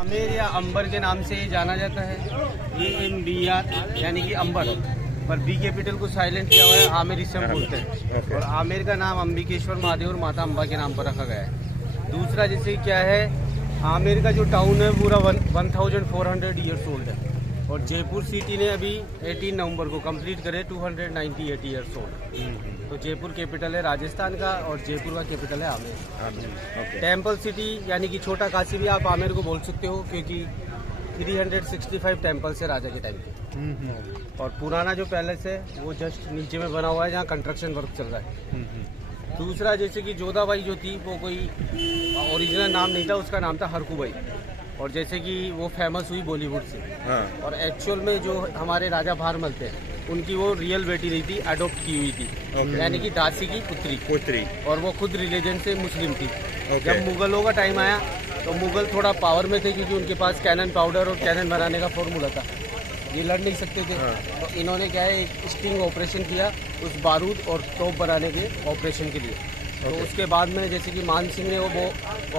आमेर या अंबर के नाम से ये जाना जाता है। AMBR यानी कि अंबर, पर बी कैपिटल को साइलेंट किया हुआ है, आमेर इसे हम बोलते हैं। और आमेर का नाम अंबिकेश्वर महादेव और माता अम्बा के नाम पर रखा गया है। दूसरा जैसे क्या है, आमेर का जो टाउन है पूरा 1400 ईयर्स ओल्ड है। और जयपुर सिटी ने अभी 18 नवंबर को कंप्लीट करे 298 ईयर्स ओल्ड। तो जयपुर कैपिटल है राजस्थान का और जयपुर का कैपिटल है आमेर। टेम्पल सिटी यानी कि छोटा काशी भी आप आमेर को बोल सकते हो, क्योंकि 365 टेम्पल्स है राजा के टाइम के। और पुराना जो पैलेस है वो जस्ट नीचे में बना हुआ है, जहाँ कंस्ट्रक्शन वर्क चल रहा है। दूसरा जैसे कि जोधाबाई जो थी वो कोई ओरिजिनल नाम नहीं था, उसका नाम था हरकूबाई। और जैसे कि वो फेमस हुई बॉलीवुड से। और एक्चुअल में जो हमारे राजा भारमल थे उनकी वो रियल बेटी नहीं थी, अडॉप्ट की हुई थी, यानी कि दासी की पुत्री। और वो खुद रिलीजन से मुस्लिम थी। जब मुगलों का टाइम आया तो मुगल थोड़ा पावर में थे, क्योंकि उनके पास कैनन पाउडर और कैनन बनाने का फॉर्मूला था, ये लड़ नहीं सकते थे। तो इन्होंने क्या है, एक स्टिंग ऑपरेशन किया उस बारूद और तोप बनाने के ऑपरेशन के लिए। तो उसके बाद में जैसे कि मान सिंह ने वो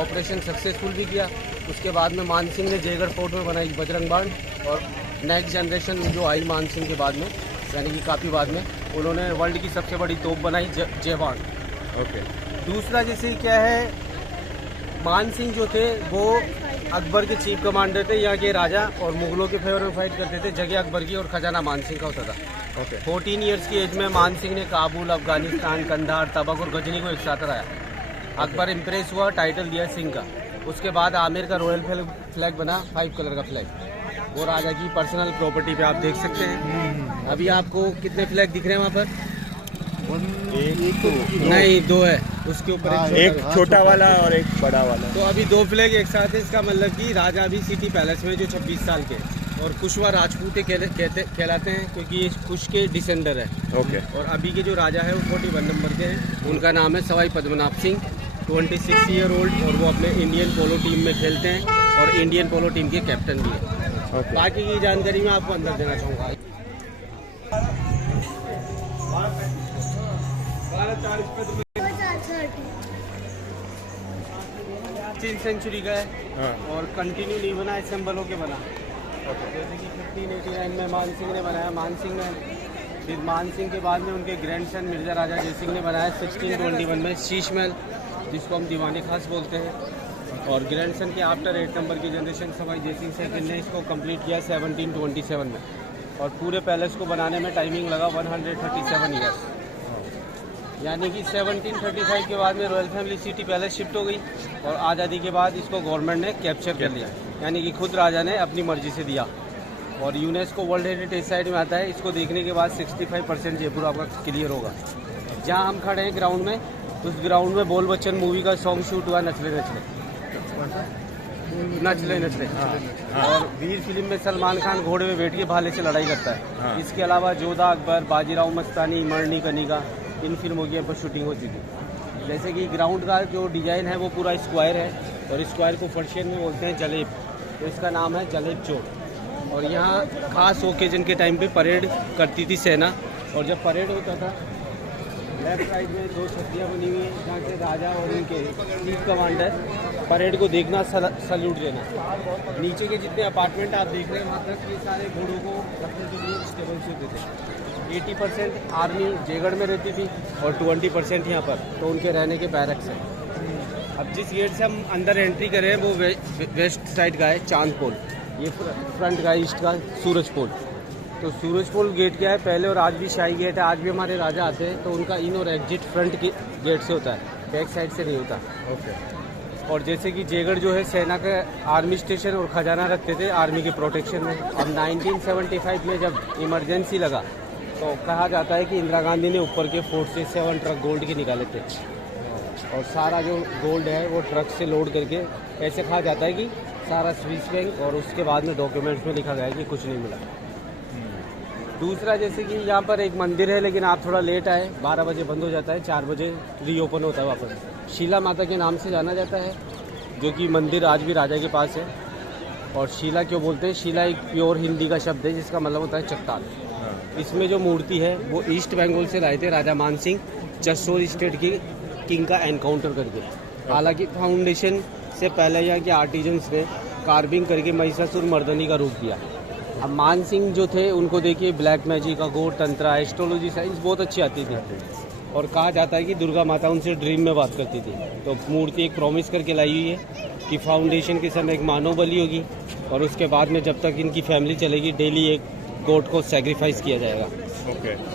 ऑपरेशन सक्सेसफुल भी किया। उसके बाद में मान सिंह ने जयगढ़ फोर्ट में बनाई बजरंग बाण। और नेक्स्ट जनरेशन जो आई मान सिंह के बाद में, यानी कि काफ़ी बाद में, उन्होंने वर्ल्ड की सबसे बड़ी तोप बनाई जयबाण। दूसरा जैसे क्या है, मान सिंह जो थे वो अकबर के चीफ कमांडर थे यहाँ के राजा, और मुगलों के फेवर में फाइट करते थे। जगह अकबर की और खजाना मान सिंह का होता था। 14 ईयर्स की एज में मान सिंह ने काबुल, अफगानिस्तान, कंधार, तबक और गजनी को एक साथ हराया। अकबर इम्प्रेस हुआ, टाइटल दिया सिंह का। उसके बाद आमेर का रॉयल फ्लैग बना, 5 कलर का फ्लैग, वो राजा की पर्सनल प्रॉपर्टी पे आप देख सकते हैं। अभी आपको कितने फ्लैग दिख रहे हैं वहाँ पर? नहीं, 2 है, उसके ऊपर एक छोटा वाला और एक बड़ा वाला। तो अभी 2 फ्लैग एक साथ है। इसका मतलब कि राजा अभी सिटी पैलेस में जो 26 साल के, और कुशवा राजपूत कहलाते हैं, क्योंकि ये कुश के डिसेंडर है। और अभी के जो राजा है वो 41 नंबर के हैं, उनका नाम है सवाई पद्मनाभ सिंह, 26 ईयर ओल्ड। और वो अपने इंडियन पोलो टीम में खेलते हैं और इंडियन पोलो टीम के कैप्टन भी है। बाकी की जानकारी मैं आपको अंदर देना चाहूँगा। 3 सेंचुरी का है और कंटिन्यू नहीं बना है, सिंबलों के बना। जैसे कि 1589 में मान सिंह ने बनाया, मान सिंह ने, फिर मान सिंह के बाद में उनके ग्रैंडसन मिर्जा राजा जय सिंह ने बनाया 1621 में शीश महल, जिसको हम दीवानी खास बोलते हैं। और ग्रैंडसन के आफ्टर 8 नंबर की जनरेशन सवाई जय सिंह सेकंड ने इसको कंप्लीट किया 1727 में। और पूरे पैलेस को बनाने में टाइमिंग लगा 137 ईयर्स, यानी कि 1735 के बाद में royal family city palace shift हो गई। और आज़ादी के बाद इसको गवर्नमेंट ने कैप्चर कर लिया, यानी कि खुद राजा ने अपनी मर्जी से दिया। और यूनेस्को वर्ल्ड हेरिटेज साइट में आता है। इसको देखने के बाद 65% जयपुर आपका क्लियर होगा। जहाँ हम खड़े हैं ग्राउंड में, उस ग्राउंड में बोल बच्चन मूवी का सॉन्ग शूट हुआ, नचले नचले नचले। और वीर फिल्म में सलमान खान घोड़े में बैठ के भाले से लड़ाई करता है। इसके अलावा जोधा अकबर, बाजीराव मस्तानी, मरनी कनिका, इन फिल्मों की पर शूटिंग होती थी। जैसे कि ग्राउंड का जो डिज़ाइन है वो पूरा स्क्वायर है, और स्क्वायर को पर्शियन में बोलते हैं जलेब, तो इसका नाम है जलेब चौक। और यहाँ खास ओकेजन के टाइम पे परेड करती थी सेना। और जब परेड होता था, लेफ्ट साइड में 2 छतरियाँ बनी हुई हैं, जहाँ से राजा और उनके चीफ कमांडर परेड को देखना, सल्यूट देना। नीचे के जितने अपार्टमेंट आप देख रहे हैं वहाँ तक ये सारे घोड़ों को रखने के लिए स्टेबल्स होते थे। 80% आर्मी जयगढ़ में रहती थी और 20% यहाँ पर, तो उनके रहने के बैरक्स हैं। अब जिस गेट से हम अंदर एंट्री कर रहे हैं वो वेस्ट साइड का है, चांद पोल। ये फ्रंट का है ईस्ट का, सूरज पोल। तो सूरज पोल गेट क्या है, पहले और आज भी शाही गेट है। आज भी हमारे राजा आते हैं तो उनका इन और एग्जिट फ्रंट के गेट से होता है, बैक साइड से नहीं होता। और जैसे कि जयगढ़ जो है सेना का आर्मी स्टेशन और खजाना रखते थे आर्मी के प्रोटेक्शन में। अब 1975 में जब इमरजेंसी लगा तो कहा जाता है कि इंदिरा गांधी ने ऊपर के फोर्ट से 7 ट्रक गोल्ड के निकाले थे। और सारा जो गोल्ड है वो ट्रक से लोड करके, ऐसे कहा जाता है कि सारा स्विस बैंक, और उसके बाद में डॉक्यूमेंट्स में लिखा गया है कि कुछ नहीं मिला। दूसरा जैसे कि यहाँ पर एक मंदिर है, लेकिन आप थोड़ा लेट आए, 12 बजे बंद हो जाता है, 4 बजे रीओपन होता है वापस। शीला माता के नाम से जाना जाता है, जो कि मंदिर आज भी राजा के पास है। और शीला क्यों बोलते हैं, शीला एक प्योर हिंदी का शब्द है जिसका मतलब होता है चट्टान। इसमें जो मूर्ति है वो ईस्ट बंगाल से लाए थे राजा मान सिंह, जसोर स्टेट की किंग का एनकाउंटर करके। हालांकि फाउंडेशन से पहले यहाँ के आर्टिजन्स ने कार्विंग करके महिषासुर मर्दनी का रूप दिया। अब मान सिंह जो थे उनको देखिए ब्लैक मैजिक, अघोर तंत्रा, एस्ट्रोलॉजी साइंस बहुत अच्छी आती थी और कहा जाता है कि दुर्गा माता उनसे ड्रीम में बात करती थी। तो मूर्ति एक प्रॉमिस करके लाई हुई है कि फाउंडेशन के समय एक मानव बलि होगी और उसके बाद में जब तक इनकी फैमिली चलेगी डेली एक गोट को सैक्रिफाइस किया जाएगा।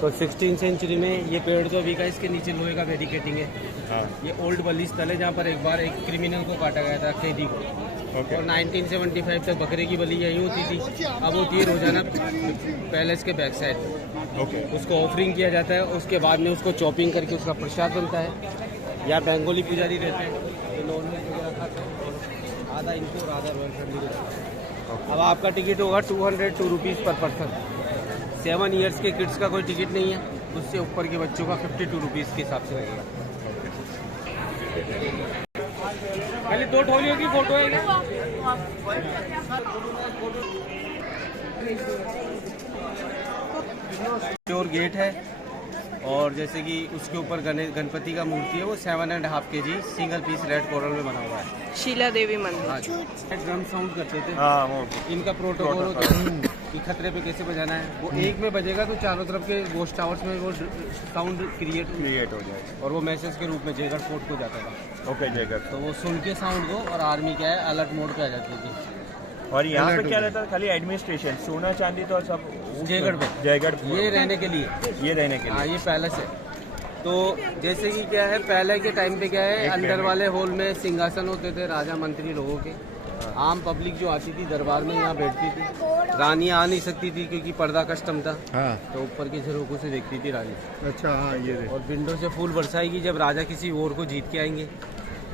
तो 16th सेंचुरी में ये पेड़ जो अभी का इसके नीचे लोहे का बैरिकेटिंग है। ये ओल्ड बलि स्थल है जहाँ पर एक बार एक क्रिमिनल को काटा गया था, कैदी को। और 1975 तक बकरे की बलि यही होती थी। अब होती है रोजाना पैलेस के बैक साइड। उसको ऑफरिंग किया जाता है, उसके बाद में उसको चॉपिंग करके उसका प्रसाद बनता है। यहाँ बेंगोली पुजारी रहते हैं, तो नॉनवेज वगैरह खाते हैं, आधा इनको और आधा रॉयल फैमिली को रहता है। अब आपका टिकट होगा 202 रुपीज़ पर पर्सन। 7 ईयर्स के किड्स का कोई टिकट नहीं है, उससे ऊपर के बच्चों का 52 रुपीज़ के हिसाब से लगेगा। पहले 2 ठोलियों की फोटो है। प्योर गेट है और जैसे कि उसके ऊपर गणपति का मूर्ति है, वो 7.5 kg single piece red coral में बना हुआ है। शीला देवी मंदिर। हाँ, ड्रम साउंड करते थे। इनका प्रोटोकॉल होता है कि खतरे पे कैसे बजाना है। वो एक में बजेगा तो चारों तरफ के गोस्ट टावर्स में वो साउंड क्रिएट हो जाएगा और वो मैसेज के रूप में जयगढ़ फोर्ट को जाता था। जयगढ़ तो वो सुन के साउंड को और आर्मी क्या है अलर्ट मोड पे आ जाती थी। और यहाँ पे क्या रहता है? खाली एडमिनिस्ट्रेशन, सोना चांदी तो सब जयगढ़ पे। जयगढ़ ये रहने के लिए, हाँ ये पैलेस है। तो जैसे कि क्या है, पहले के टाइम पे क्या है, अंदर वाले हॉल में सिंहासन होते थे राजा मंत्री लोगों के। आम पब्लिक जो आती थी दरबार में यहाँ बैठती थी। रानी आ नहीं सकती थी क्योंकि पर्दा कस्टम था। तो ऊपर के झरोकों से देखती थी रानी। अच्छा हाँ, ये और विंडो से फूल बरसाएगी जब राजा किसी और को जीत के आएंगे।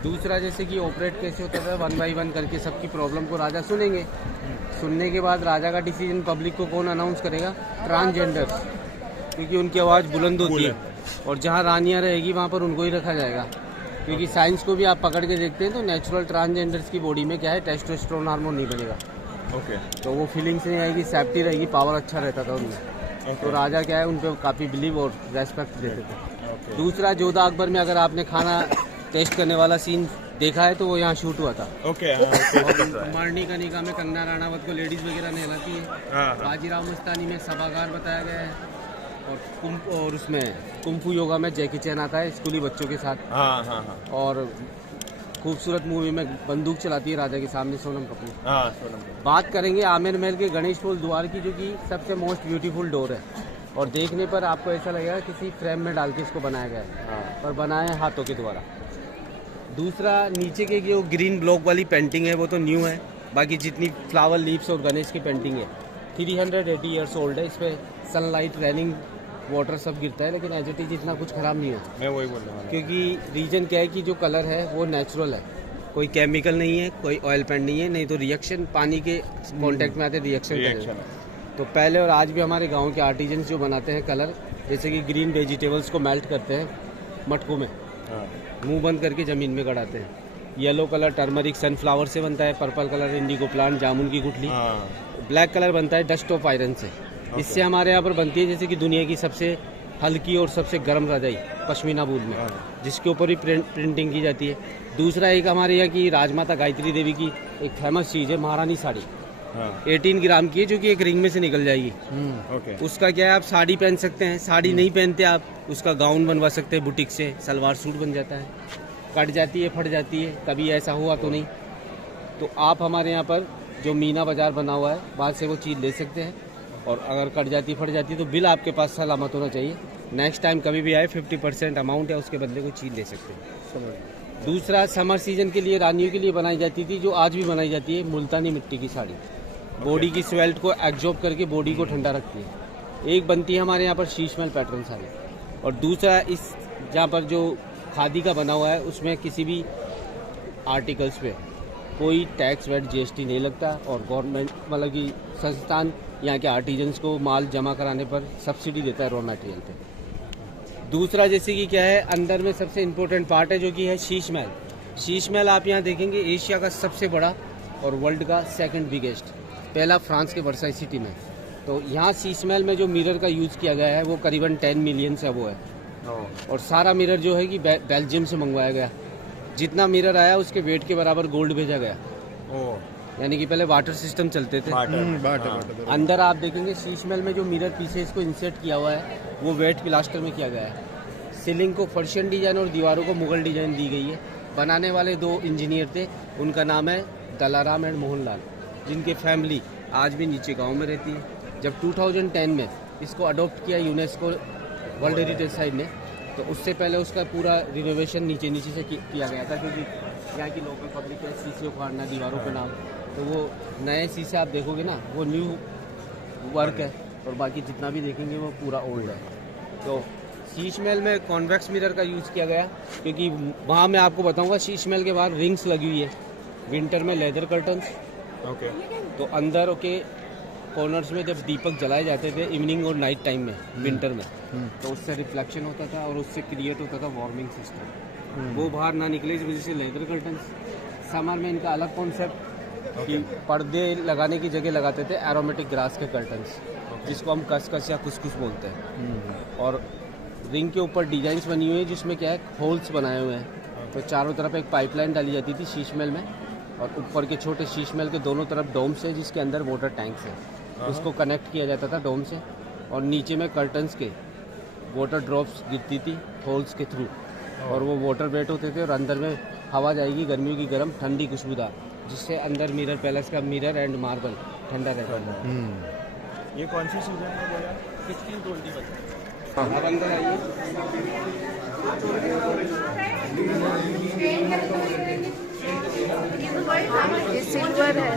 दूसरा जैसे कि ऑपरेट कैसे होता था, 1 by 1 करके सबकी प्रॉब्लम को राजा सुनेंगे। सुनने के बाद राजा का डिसीजन पब्लिक को कौन अनाउंस करेगा? ट्रांसजेंडर्स, क्योंकि उनकी आवाज़ बुलंद होती है और जहाँ रानियाँ रहेगी वहाँ पर उनको ही रखा जाएगा। क्योंकि साइंस को भी आप पकड़ के देखते हैं तो नेचुरल ट्रांसजेंडर्स की बॉडी में क्या है, टेस्टोस्टेरोन हार्मोन नहीं बनेगा। तो वो फीलिंग्स नहीं आएगी, सेफ्टी रहेगी, पावर अच्छा रहता था उनमें। तो राजा क्या है, उन पर काफ़ी बिलीव और रेस्पेक्ट देते थे। दूसरा जोधा अकबर में अगर आपने खाना टेस्ट करने वाला सीन देखा है तो वो यहाँ शूट हुआ था। मरनी कनिका में कंगना राणावत को लेडीज वगैरह नहलाती है। बाजीराव मस्तानी में सभागार बताया गया है और उसमें कुंफू योगा में जैकी चैन आता है स्कूली बच्चों के साथ। और खूबसूरत मूवी में बंदूक चलाती है राजा के सामने सोनम कपूर। बात करेंगे आमेर महल के गणेश पोल द्वार की, जो कि सबसे मोस्ट ब्यूटीफुल डोर है और देखने पर आपको ऐसा लगेगा किसी फ्रेम में डाल के इसको बनाया गया है, पर बनाया है हाथों के द्वारा। दूसरा नीचे के जो ग्रीन ब्लॉक वाली पेंटिंग है वो तो न्यू है, बाकी जितनी फ्लावर लीव्स और गणेश की पेंटिंग है 380 ईयर्स ओल्ड है। इस पर सनलाइट, रेनिंग वाटर सब गिरता है, लेकिन एज इट इज इतना कुछ खराब नहीं है। मैं वही बोल रहा हूँ, क्योंकि रीजन क्या है कि जो कलर है वो नेचुरल है, कोई केमिकल नहीं है, कोई ऑयल पेंट नहीं है, नहीं तो रिएक्शन पानी के कांटेक्ट में आते रिएक्शन। तो पहले और आज भी हमारे गांव के आर्टिजन्स जो बनाते हैं कलर, जैसे कि ग्रीन वेजिटेबल्स को मेल्ट करते हैं मटकों में, मुंह बंद करके ज़मीन में गड़ाते हैं। येलो कलर टर्मरिक सनफ्लावर से बनता है, पर्पल कलर इंडिगो प्लांट, जामुन की गुठली, ब्लैक कलर बनता है डस्ट ऑफ आयरन से। इससे हमारे यहाँ पर बनती है जैसे कि दुनिया की सबसे हल्की और सबसे गर्म रजाई पश्मीना वूल में, जिसके ऊपर भी प्रिंटिंग की जाती है। दूसरा एक हमारे यहाँ की राजमाता गायत्री देवी की एक फेमस चीज़ है महारानी साड़ी, 18 ग्राम की है, जो कि एक रिंग में से निकल जाएगी। उसका क्या है, आप साड़ी पहन सकते हैं, साड़ी नहीं पहनते आप उसका गाउन बनवा सकते हैं बुटीक से, सलवार सूट बन जाता है। कट जाती है, फट जाती है, कभी ऐसा हुआ तो नहीं। तो आप हमारे यहाँ पर जो मीना बाज़ार बना हुआ है वहाँ से वो चीज़ ले सकते हैं, और अगर कट जाती फट जाती तो बिल आपके पास सलामत होना चाहिए। नेक्स्ट टाइम कभी भी आए 50% अमाउंट है, उसके बदले को चीज़ ले सकते हैं। दूसरा समर सीजन के लिए रानियों के लिए बनाई जाती थी, जो आज भी बनाई जाती है, मुल्तानी मिट्टी की साड़ी। बॉडी की स्वेल्ट को एब्जॉर्ब करके बॉडी को ठंडा रखती है। एक बनती है हमारे यहाँ पर शीश महल पैटर्न साड़ी, और दूसरा इस जहाँ पर जो खादी का बना हुआ है उसमें किसी भी आर्टिकल्स पे कोई टैक्स वेट GST नहीं लगता, और गवर्नमेंट मतलब कि संस्थान यहाँ के आर्टिजन्स को माल जमा कराने पर सब्सिडी देता है रॉ मटेरियल पे। दूसरा जैसे कि क्या है, अंदर में सबसे इम्पोर्टेंट पार्ट है जो कि है शीश महल। शीश महल आप यहाँ देखेंगे एशिया का सबसे बड़ा और वर्ल्ड का सेकंड बिगेस्ट। पहला फ्रांस के वर्साई सिटी में। तो यहाँ शीश महल में जो मिरर का यूज़ किया गया है वो करीबन 10 मिलियन से वो है, और सारा मिरर जो है कि बेल्जियम से मंगवाया गया। जितना मिरर आया उसके वेट के बराबर गोल्ड भेजा गया। यानी कि पहले वाटर सिस्टम चलते थे। बाट अंदर आप देखेंगे शीश महल में जो मिरर पीछे इसको इंसर्ट किया हुआ है वो वेट प्लास्टर में किया गया है। सीलिंग को पर्शियन डिजाइन और दीवारों को मुगल डिजाइन दी गई है। बनाने वाले 2 इंजीनियर थे, उनका नाम है दलाराम एंड मोहनलाल, जिनकी फैमिली आज भी नीचे गांव में रहती है। जब 2010 में इसको अडॉप्ट किया यूनेस्को वर्ल्ड हेरिटेज साइट ने, तो उससे पहले उसका पूरा रिनोवेशन नीचे से किया गया था, क्योंकि यहाँ की लोकल पब्लिक है शीशे उखाड़ना दीवारों के नाम, तो वो नए शीशे आप देखोगे ना वो न्यू वर्क है, और बाकी जितना भी देखेंगे वो पूरा ओल्ड है। तो शीश महल में कॉन्वेक्स मिरर का यूज़ किया गया, क्योंकि वहाँ मैं आपको बताऊँगा शीश महल के बाहर रिंग्स लगी हुई है, विंटर में लेदर कर्टन्स। ओके। तो अंदर के कॉर्नर्स में जब दीपक जलाए जाते थे इवनिंग और नाइट टाइम में विंटर में, तो उससे रिफ्लेक्शन होता था और उससे क्रिएट होता था वार्मिंग सिस्टम, वो बाहर ना निकले, इस वजह से लेदर कर्टन्स। समर में इनका अलग कॉन्सेप्ट कि पर्दे लगाने की जगह लगाते थे एरोमेटिक ग्रास के कर्टन्स, जिसको हम कसकस या कुसकुस बोलते हैं। और रिंग के ऊपर डिजाइन्स बनी हुई है जिसमें क्या है होल्स बनाए हुए हैं, तो चारों तरफ एक पाइपलाइन डाली जाती थी शीश महल में, और ऊपर के छोटे शीश महल के दोनों तरफ डोम्स है जिसके अंदर वाटर टैंक्स है, उसको कनेक्ट किया जाता था डोम से, और नीचे में कर्टन्स के वाटर ड्रॉप्स गिरती थी होल्स के थ्रू, और वो वाटर वेट होते थे, और अंदर में हवा जाएगी गर्मियों की गर्म ठंडी खुशबूदार, जिससे अंदर मिरर पैलेस का मिरर एंड मार्बल ठंडा रहता है। ये कौन सी सीजन में बोला? 1620 अब अंदर आइए। ये सिल्वर है,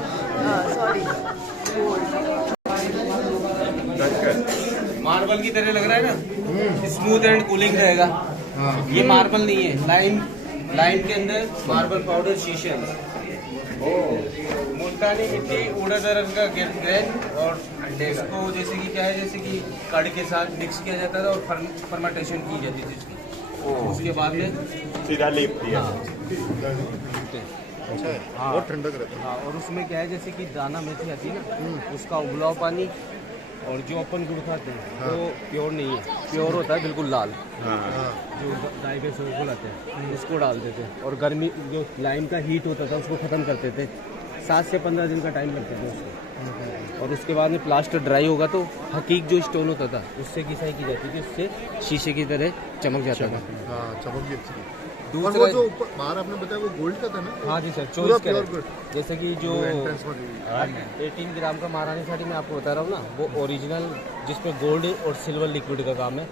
सॉरी मार्बल की तरह लग रहा है ना, स्मूथ एंड कूलिंग रहेगा। ये मार्बल नहीं है, लाइम के अंदर मार्बल पाउडर शीशे, मुल्तानी मिट्टी, उड़द रंग का ग्रेन, और इसको जैसे कि क्या है, जैसे कि कड़ के साथ मिक्स किया जाता था और फर्मेंटेशन की जाती थी इसकी, उसके बाद में सीधा लेप दिया। हाँ बहुत ठंडक रहता है। हाँ, और उसमें क्या है जैसे कि दाना मेथी आती है ना, उसका उबला हुआ पानी, और जो अपन गुड़ खाते हैं वो प्योर नहीं है, प्योर होता है बिल्कुल लाल, जो गाय के शोर को लाते हैं उसको डालते थे, और गर्मी जो लाइम का हीट होता था उसको ख़त्म करते थे। 7 से 15 दिन का टाइम लगता था उसको, और उसके बाद में प्लास्टर ड्राई होगा तो हकीक जो स्टोन होता था उससे घिसाई की जाती थी, उससे शीशे की तरह चमक जाता था। हाँ चमक भी अच्छी है। और दूसरा वो जो ऊपर बाहर आपने बताया वो गोल्ड का था ना? हाँ जी सर, पूरा 24 प्योर कैरेट। गोल्ड। जैसे कि जो एंट्रेंस में 18 ग्राम का महारानी साड़ी मैं आपको बता रहा हूँ ना, वो ओरिजिनल जिसपे गोल्ड और सिल्वर लिक्विड का काम है,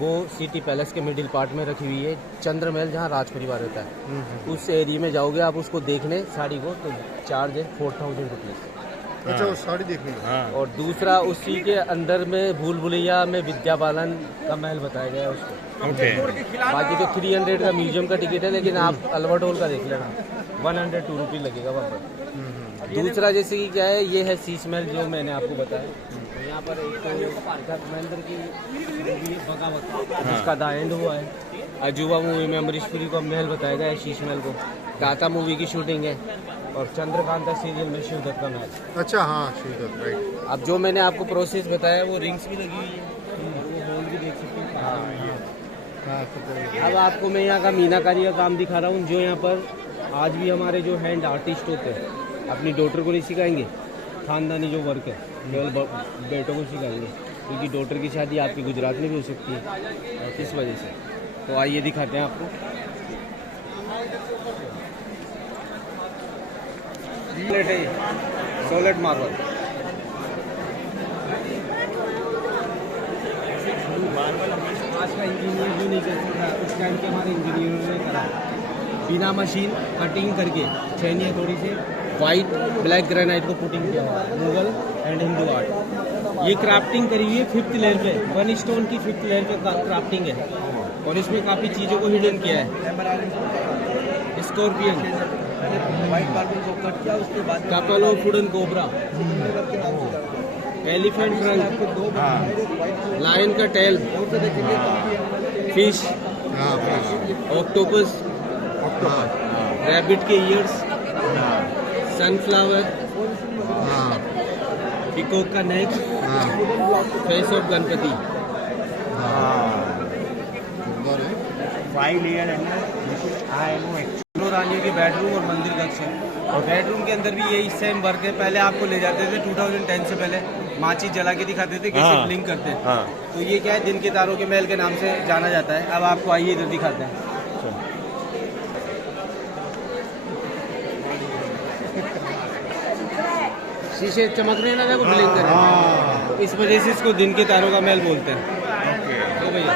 वो सिटी पैलेस के मिडिल पार्ट में रखी हुई है, चंद्र महल जहाँ राज परिवार रहता है, उस एरिया में जाओगे आप उसको देखने साड़ी को, तो चार्ज है 4000 रुपीज़। अच्छा वो साड़ी देखने में। और दूसरा उसी के अंदर में भूल भुलैया में विद्या बालन का महल बताया गया है उसको। बाकी तो 300 का म्यूजियम का टिकट है, लेकिन आप अल्बर्ट हॉल का देख लेना, 102 रुपीज़ लगेगा वहाँ पर। दूसरा जैसे कि क्या है, ये है शीश महल जो मैंने आपको बताया। यहाँ पर एक तो महेंद्र की मूवी है बगावत, जिसका द एंड हुआ है। अजूबा मूवी में अमरीश पुरी को महल बताया गया है शीश महल को। दाता मूवी की शूटिंग है, और चंद्रकांता सीरियल में शिवदत्त का महल। अच्छा हाँ शिवदत्त, राइट। अब जो मैंने आपको प्रोसेस बताया वो रिंग्स भी लगी हुई है, वो होल भी देख सकते हैं। अब आपको मैं यहाँ का मीनाकारी का काम दिखा रहा हूँ, जो यहाँ पर आज भी हमारे जो हैंड आर्टिस्ट होते हैं अपनी डॉटर को नहीं सिखाएंगे, खानदानी जो वर्क है केवल बेटों को सिखाएंगे, क्योंकि डॉटर की शादी आपकी गुजरात में भी हो सकती है, इस वजह से। तो आइए दिखाते हैं आपको। सॉलिड मार्बल, आज का इंजीनियर जो नहीं कर सकता, उस टाइम के हमारे इंजीनियरों ने करा, बिना मशीन कटिंग करके छैनी थोड़ी से वाइट ब्लैक ग्रेनाइट को पुटिंग किया हुआ है, मुगल एंड हिंदू आर्ट। ये क्राफ्टिंग करी हुई है 5th लेयर पे, 1 स्टोन की 5th लेयर पे क्राफ्टिंग है, और इसमें काफ़ी चीज़ों को हिडन किया है। स्कॉर्पियन, व्हाइट मार्बल को कट किया, उसके बाद couple of wooden cobra, elephant front, lion का टेल, फिश, ऑक्टोपस, रैबिट के ईयर्स, सनफ्लावर, पिकॉक का neck, face of Ganpati. 5 layer है ना, रानियों के बेडरूम और मंदिर कक्ष है। और बेडरूम के अंदर भी यही सेम वर्क है। पहले आपको ले जाते थे 2010 से पहले माचिस जला के दिखाते थे कैसे ब्लिंक करते हैं। तो ये क्या है, दिन के तारों के महल के नाम से जाना जाता है। अब आपको आइए इधर दिखाते हैं। शीशे चमक रहे हैं ना, देखो ब्लिंक कर रहे हैं। तो इस वजह से इसको दिन के तारों का महल बोलते हैं। तो भैया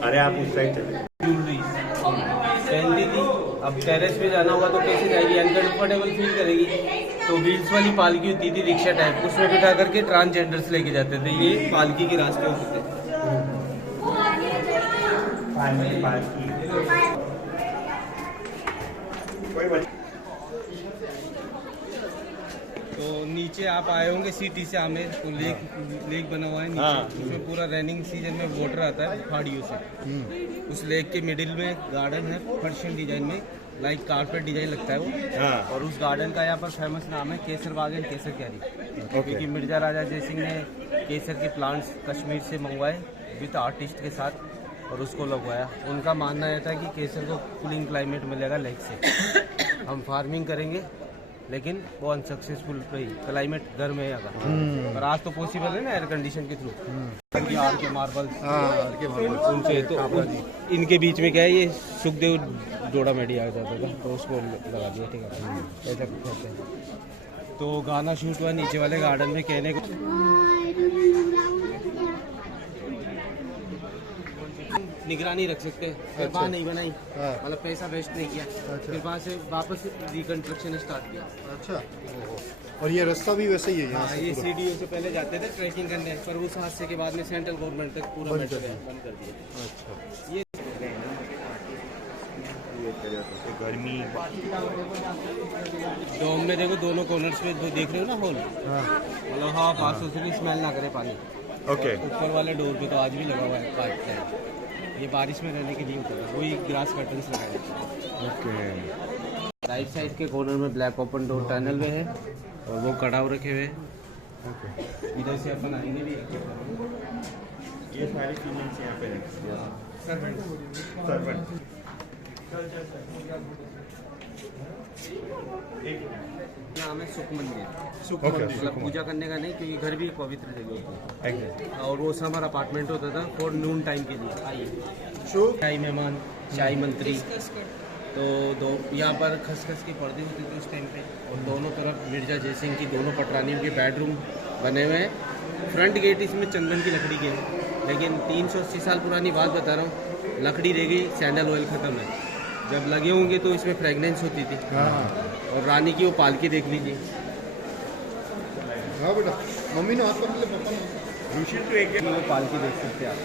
अरे आप उस साइड चले। ज्वेलरी पहनती थी, अब टेरेस पे जाना होगा तो कैसे जाएगी, अनकंफर्टेबल फील करेगी। तो व्हील्स वाली पालकी होती थी रिक्शा टाइप, उसमें बिठा करके ट्रांसजेंडर्स लेके जाते थे। ये पालकी के रास्ते होते थे। तो नीचे आप आए होंगे सिटी से आमेर, तो लेक बना हुआ है नीचे। उसमें पूरा रेनिंग सीजन में वाटर आता है पहाड़ियों से। उस लेक के मिडिल में गार्डन है, पर्शियन डिजाइन में, लाइक कारपेट डिजाइन लगता है वो। और उस गार्डन का यहाँ पर फेमस नाम है केसर बाग एंड केसर क्यारी। क्योंकि मिर्जा राजा जय सिंह ने केसर के प्लांट्स कश्मीर से मंगवाए विद आर्टिस्ट के साथ और उसको लगवाया। उनका मानना यह था कि केसर को कूलिंग क्लाइमेट मिलेगा लेक से। हम फार्मिंग करेंगे लेकिन वो अनसक्सेसफुल रही, क्लाइमेट गर्म है यहाँ का। और आज तो पॉसिबल है ना एयर कंडीशन के थ्रू। आर के मार्बल्स उनसे तो इनके बीच में क्या है, ये सुखदेव जोड़ा मेडी आ जाता था तो उसको लगा दिया। ठीक है, ऐसा कहते हैं। तो गाना शूट हुआ नीचे वाले गार्डन में। कहने को निगरानी रख सकते हैं, फिर वहाँ नहीं बनाई, मतलब पैसा वेस्ट नहीं किया। फिर वहाँ से वापस रिकंस्ट्रक्शन स्टार्ट किया। अच्छा, और ये रास्ता भी वैसे ही है यहाँ से? ये सीडीओ से पहले जाते थे ट्रैकिंग करने, पर उस हादसे के बाद में सेंट्रल गवर्नमेंट तक पूरा बंद कर दिया। अच्छा, ये गर्मी डोम में देखो दोनों कॉर्नर्स पे जो देख रहे हो ना होल, मतलब हाँ पास से भी स्मेल ना करे पानी। ओके। ऊपर वाले डोर पे तो आज भी लगा हुआ है पाइप। ये बारिश में रहने के लिए होता है, वही ग्रास कर्टन्स लगाए जाते हैं। ओके। राइट साइड के कॉर्नर में ब्लैक ओपन डोर टनल में है और वो कड़ाव रखे हुए हैं। इधर से अपन आएंगे भी। ये सारी चीजें यहाँ पे सर्वेंट। नाम है सुख मंदिर। Okay, मतलब पूजा करने का नहीं, क्योंकि घर भी एक पवित्र जगह होती है। और वो समर अपार्टमेंट होता था फॉर नून टाइम के लिए। आइए शाही मेहमान, शाही मंत्री। तो दो यहाँ पर खसखस के पर्दे होते थे उस टाइम पे। और दोनों तरफ मिर्जा जय सिंह की दोनों पटरानियों के बेडरूम बने हुए हैं। फ्रंट गेट इसमें चंदन की लकड़ी के हैं, लेकिन 380 साल पुरानी बात बता रहा हूँ, लकड़ी रह गई, सैंडल ऑयल ख़त्म है। जब लगे होंगे तो इसमें फ्रेगनेंस होती थी। और रानी की वो पालकी देख लीजिए। हाँ बेटा, मम्मी ने हाथ पकड़ ले, पापा ने। एक वो पालकी देख सकते हैं आप।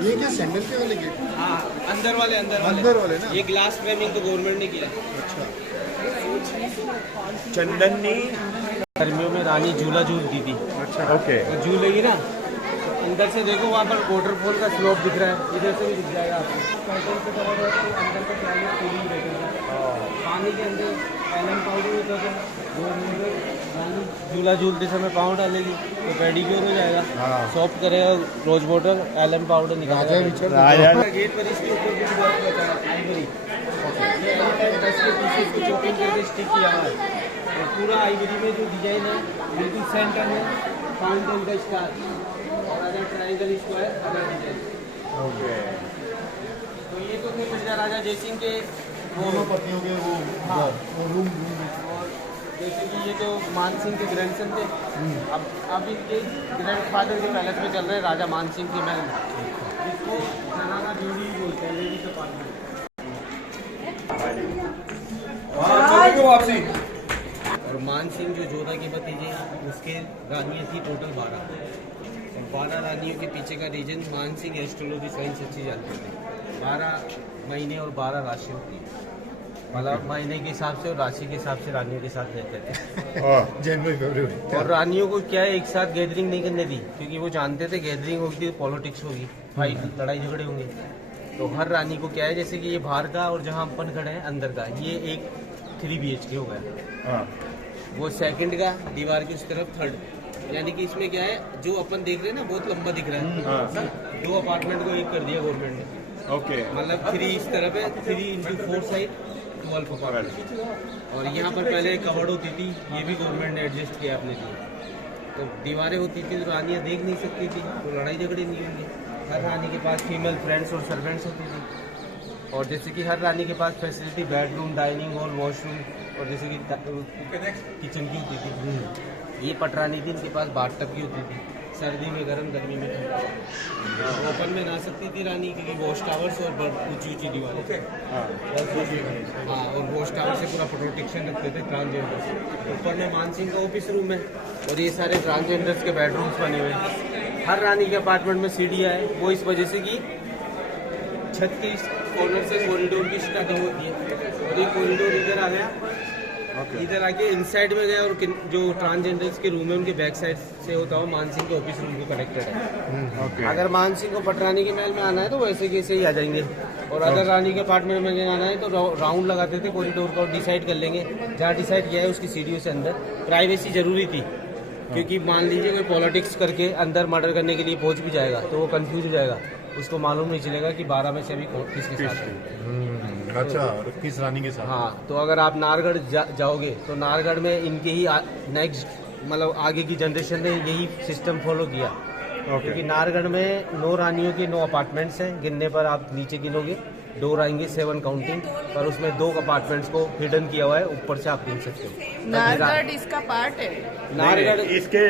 ये क्या सैंडल के वाले गेट? हाँ, अंदर वाले अंदर वाले ना? ये ग्लास फ्रेमिंग तो गवर्नमेंट ने किया। अच्छा, चंदन ने गर्मियों में रानी झूला झूलती थी। अच्छा। ओके। तो झूलेगी ना, अंदर से देखो वहाँ पर वाटरफॉल का स्लोप दिख रहा है, इधर से भी दिख जाएगा आपको। कर्टन से कवर है तो अंदर का क्लाइमेट कूलिंग रहेगा। पानी के अंदर एलम पाउडर होता था, वो झूला झूलते समय पाँव डालेगी तो पेडिक्योर हो जाएगा। सॉफ्ट करेगा रोज वाटर, एलम पाउडर निकालेगा। गेट पर इसके ऊपर कुछ वर्क होता है, आइवरी। चॉपिंग करके स्टिक किया हुआ है। और पूरा आइवरी में जो डिजाइन है बिल्कुल सेंटर में फाउंटेन का स्टार और अगर triangle square other design. Okay. तो ये तो थे मिर्जा राजा जय सिंह के दोनों पत्नियों के वो हाँ। रूम। और जैसे कि ये तो मान सिंह के ग्रैंडसन थे, अब इनके ग्रैंडफादर के पैलेस में चल रहे हैं राजा मान सिंह के महल में, जिसको जनाना ड्यूटी बोलते हैं, लेडीज अपार्टमेंट। और मान सिंह जो जोधा की भतीजे, उसके रानियाँ थी टोटल 12। और 12 रानियों के पीछे का रीजन मान सिंह एस्ट्रोलॉजी साइंस अच्छी जानते थे। 12 महीने और 12 राशि होती है, मतलब महीने के हिसाब से और राशि के हिसाब से रानियों के साथ रहते थे। जनवरी फरवरी। और रानियों को क्या है, एक साथ गैदरिंग नहीं करने दी, क्योंकि वो जानते थे गैदरिंग होगी तो पॉलिटिक्स होगी, फाइट लड़ाई झगड़े होंगे। तो हर रानी को क्या है, जैसे कि ये बाहर का और जहाँ अपन खड़े हैं अंदर का, ये एक 3 BHK हो गया, हाँ वो सेकंड का दीवार की उस तरफ थर्ड। यानी कि इसमें क्या है, जो अपन देख रहे हैं ना बहुत लंबा दिख रहा है, हाँ 2 अपार्टमेंट को एक कर दिया गवर्नमेंट ने। ओके मतलब 3 इस तरफ है, 3x4 साइड 12 अपार्टमेंट। और यहाँ पर पहले कवर्ड होती थी, ये भी गवर्नमेंट ने एडजस्ट किया अपने लिए। तो दीवारें होती थी तो रानियाँ देख नहीं सकती थी, तो लड़ाई झगड़े नहीं होंगे। हर रानी के पास फीमेल फ्रेंड्स और सर्वेंट्स होती थी। और जैसे कि हर रानी के पास facility bedroom, dining hall, washroom और जैसे कि किचन की होती थी। ये पटरानी थी, इनके पास बाथटब की होती थी, सर्दी में गर्म, गर्मी में ठंडा। ओपन में ना सकती थी रानी, क्योंकि वॉश टावर्स और ऊंची ऊंची दीवारें। हाँ, और वॉश टावर से पूरा प्रोटेक्शन रखते थे ट्रांसजेंडर से। ऊपर में मानसिंह का ऑफिस रूम है और ये सारे ट्रांसजेंडर्स के बेडरूम्स बने हुए हैं। हर रानी के अपार्टमेंट में सीढ़ियाँ है, वो इस वजह से कि छत के कॉर्नर से कॉरिडोर की स्टार्टिंग होती है। और ये कॉरिडोर इधर आ गया, इधर आके इनसाइड में गया, और जो ट्रांसजेंडर्स के रूम है उनके बैक साइड से होता हुआ मानसिंह के ऑफिस रूम को कनेक्टेड है। अगर मानसिंह को पटरानी के महल में आना है तो वैसे कैसे ही आ जाएंगे, और अगर रानी के अपार्टमेंट में आना है तो राउंड लगाते थे कॉरिडोर का और डिसाइड कर लेंगे। जहाँ डिसाइड किया है उसकी सीढ़ियों से अंदर प्राइवेसी जरूरी थी, क्योंकि मान लीजिए कोई पॉलिटिक्स करके अंदर मर्डर करने के लिए पहुंच भी जाएगा तो वो कंफ्यूज हो जाएगा, उसको मालूम नहीं चलेगा कि 12 में से अभी किसके साथ है। अच्छा, और किस रानी के साथ? हाँ, तो अगर आप नारगढ़ जाओगे तो नारगढ़ में इनके ही नेक्स्ट मतलब आगे की जनरेशन ने यही सिस्टम फॉलो किया। क्योंकि नारगढ़ में 9 रानियों के 9 अपार्टमेंट्स हैं, गिनने पर आप नीचे गिनोगे 2 आएंगे 7 काउंटिंग, पर उसमें 2 अपार्टमेंट्स को हिडन किया हुआ है, ऊपर से आप गिन सकते हो। नारगढ़ इसका पार्ट है। नारगढ़ इसके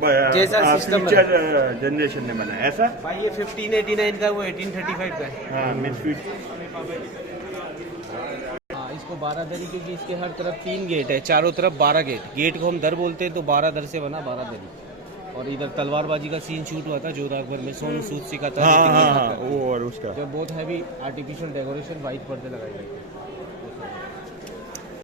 जैसा सिस्टम फ्यूचर जनरेशन ने बनाया ऐसा। भाई ये 1589 का, वो 1835 का है। हाँ हाँ, इसको 12 दरी, क्योंकि इसके हर तरफ 3 गेट है, चारों तरफ 12 गेट। गेट को हम दर बोलते हैं, तो 12 दर से बना 12 दरी। और इधर तलवारबाजी का सीन शूट हुआ था जोधा अकबर में, सोनू सूद सिखाता है वो और उसका जो बहुत हैवी आर्टिफिशियल डेकोरेशन, वाइट पर्दे लगाए गए थे।